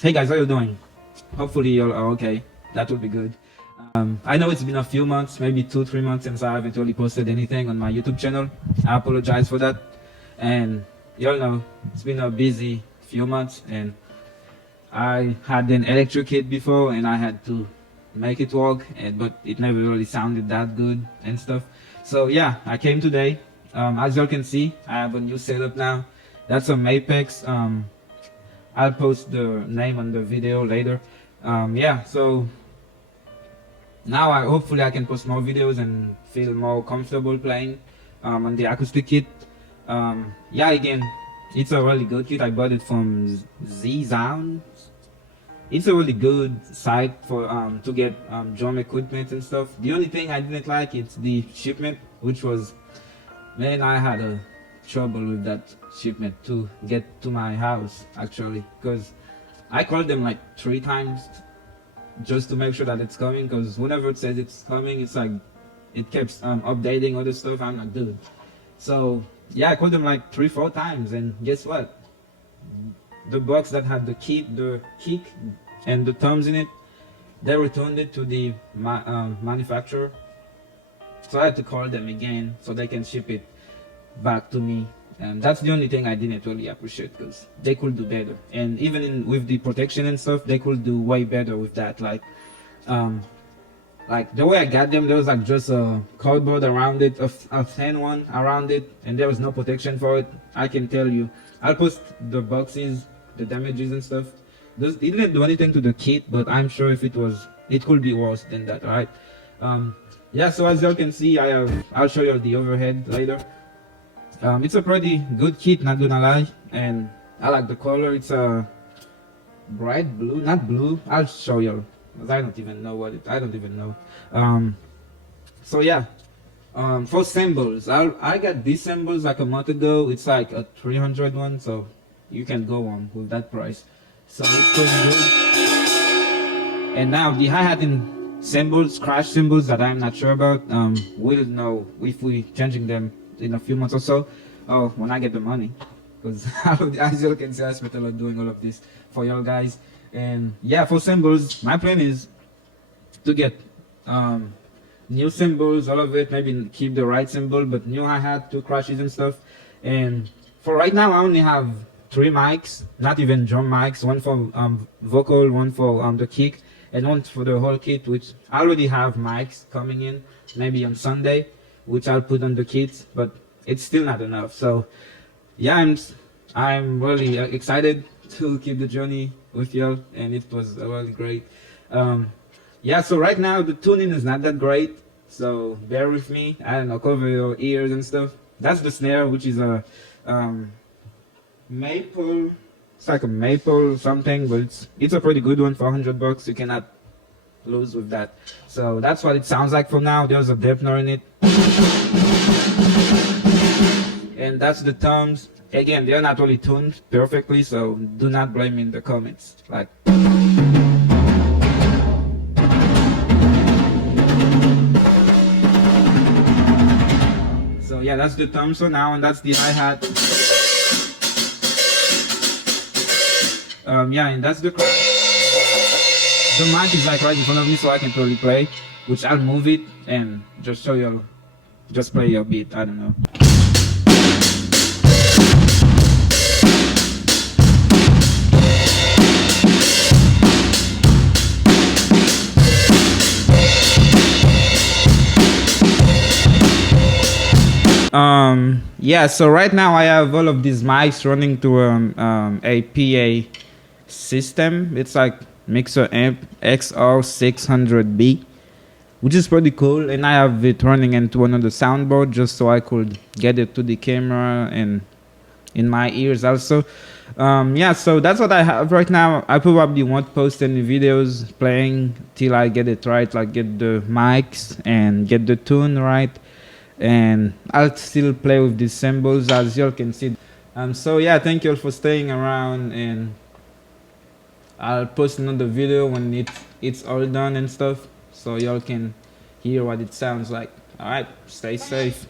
Hey guys, how you doing? Hopefully you're okay. That would be good. I know it's been a few months, maybe 2-3 months since I haven't really posted anything on my YouTube channel. I apologize for that. And y'all know it's been a busy few months, and I had an electric kit before and I had to make it work, but it never really sounded that good and stuff. So yeah, I came today. As y'all can see, I have a new setup now. That's a Mapex. I'll post the name on the video later. Yeah, so now hopefully I can post more videos and feel more comfortable playing on the acoustic kit. Yeah, again, it's a really good kit. I bought it from Z-Sound. It's a really good site for to get drum equipment and stuff. The only thing I didn't like is the shipment, which was, man, I had a trouble with that shipment to get to my house actually, because I called them like 3 times just to make sure that it's coming, because whenever it says it's coming, it's like it keeps updating other stuff. I'm like, dude. So yeah, I called them like 3-4 times, and guess what? The box that had the kit, the kick, and the thumbs in it, they returned it to the manufacturer. So I had to call them again so they can ship it back to me. And that's the only thing I didn't really appreciate, because they could do better. And even with the protection and stuff, they could do way better with that. Like the way I got them, there was like just a cardboard around it, a thin one around it, and there was no protection for it. I can tell you, I'll post the boxes, the damages and stuff. It didn't do anything to the kit, but I'm sure if it was, it could be worse than that, right? Yeah, so as y'all can see, I'll show you the overhead later. It's a pretty good kit, not gonna lie, and I like the color. It's a bright blue, not blue. I'll show you, because I don't even know what I don't even know. So yeah, for cymbals, I got these cymbals like a month ago. It's like a 300 one, so you can go on with that price. So it's pretty good. And now the hi-hat and cymbals, crash cymbals that I'm not sure about, we'll know if we changing them in a few months or so. Oh, when I get the money, because as you can see, I spent a lot doing all of this for y'all guys. And yeah, for cymbals, my plan is to get new cymbals, all of it, maybe keep the right cymbal, but new hi-hat, 2 crashes and stuff. And for right now, I only have 3 mics, not even drum mics, one for vocal, one for the kick, and one for the whole kit, which I already have mics coming in maybe on Sunday, which I'll put on the kit, but it's still not enough. So yeah, I'm really excited to keep the journey with y'all, and it was really great. Yeah, so right now the tuning is not that great, so bear with me. I don't know, cover your ears and stuff. That's the snare, which is a maple. It's like a maple something, but it's a pretty good one for $100. You cannot lose with that. So that's what it sounds like for now. There's a dampener in it, and that's the toms. Again, they're not really tuned perfectly, so do not blame me in the comments. Like, so yeah, that's the toms for now, and that's the hi-hat. Yeah, and that's the mic is like right in front of me, so I can totally play, which I'll move it and just show you, just play a beat, I don't know. Yeah, so right now I have all of these mics running to a PA system. It's like mixer amp XR600B, which is pretty cool, and I have it running into another soundboard just so I could get it to the camera and in my ears also. Yeah, so that's what I have right now. I probably won't post any videos playing till I get it right, like get the mics and get the tune right, and I'll still play with these cymbals, as y'all can see. So yeah, thank you all for staying around, and I'll post another video when it's all done and stuff, so y'all can hear what it sounds like. Alright, stay safe.